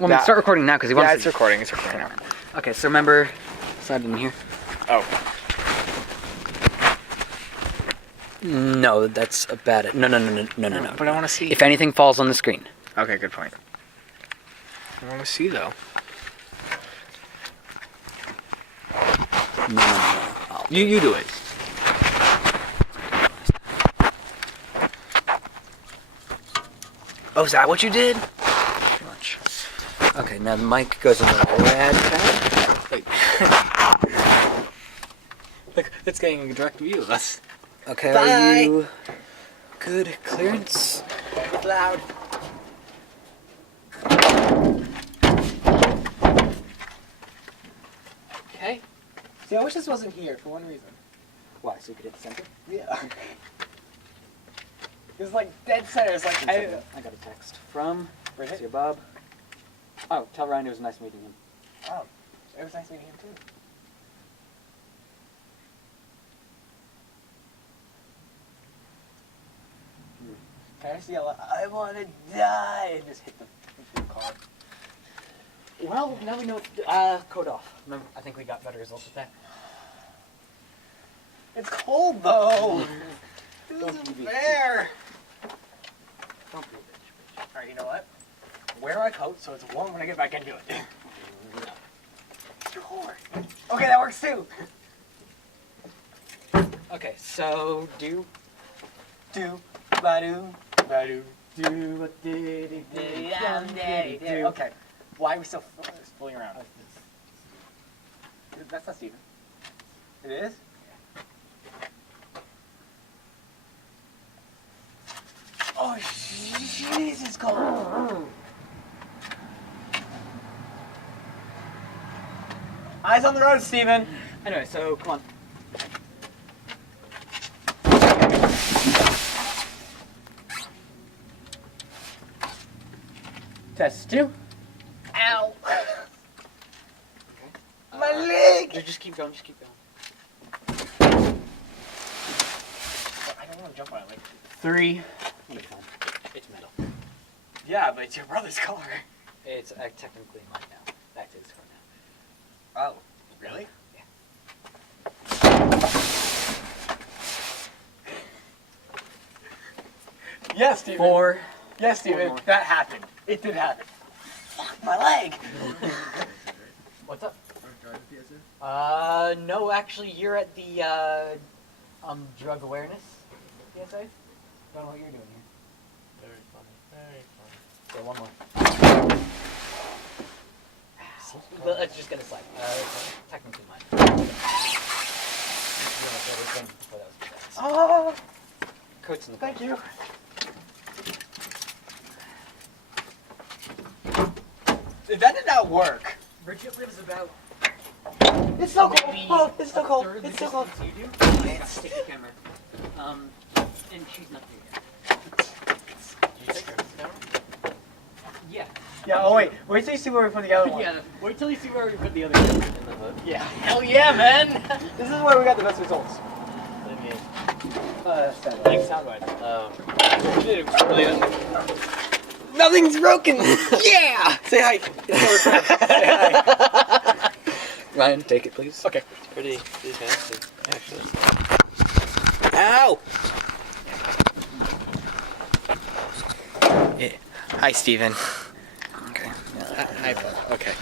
Well, I mean, start recording now because he wants Yeah, to. it's recording. It's recording now. Okay, so remember, slide in here. Oh. No, that's a bad. No. But I want to see. If anything falls on the screen. Okay, good point. I want to see though. No. You do it. Oh, is that what you did? Pretty much. Okay, now the mic goes in the rad pad. Wait. Look, it's getting a direct view of us. Okay, Bye. are you good clearance? Loud. Okay. See, I wish this wasn't here for one reason. Why? So you could hit the center? Yeah. It's like dead center. It's like I got a text from Bridget? Dear Bob. Oh, tell Ryan it was nice meeting him. Oh, it was nice meeting him too. Can I see a lot? I want to die. And just hit the car. Well, now we know. Code off. Remember, I think we got better results with that. It's cold though. This Don't isn't be fair. Don't be a bitch. Alright, you know what? Wear my coat so it's warm when I get back into it. Sure. Okay, that works too. Okay, so do. Do, ba-do, ba-do, do, what did he do? Okay, why are we still fooling around? That's not Steven. It is? Oh, jeez, it's cold. Eyes on the road, Steven. Anyway, so come on. Test 2. Ow. Okay. My leg. Just keep going. Just keep going. I don't want to jump on it. Like, 3. It'll be fine. It's metal. yeah, but it's your brother's car. It's technically mine now. Back to his car now. Oh, really? Yes, Steven. 4. Yes, Steven. more. That happened. It did happen. Fuck my leg. What's up? No, actually, you're at the drug awareness PSA. Don't know what you're doing here. Very funny. Very funny. Okay, one more. Well, it's just gonna slide. Technically mine. Oh, Coats in the thank you. That did not work. Bridget lives about. It's so cold. maybe Oh, it's so cold. a third the It's so cold. distance You do? Okay, stick the camera. And she's not there yet. Yeah. Yeah. Oh wait. Wait till you see where we put the other one. Yeah. Wait till you see where we put the other camera in the hood. Yeah. Hell yeah, man! This is where we got the best results. Like sound-wise. Nothing's broken. Yeah. Say hi. Say hi. Ryan, take it, please. Okay. Pretty fancy, actually. Ow. Yeah. Hi, Steven. Okay. Hi, Paul. Okay.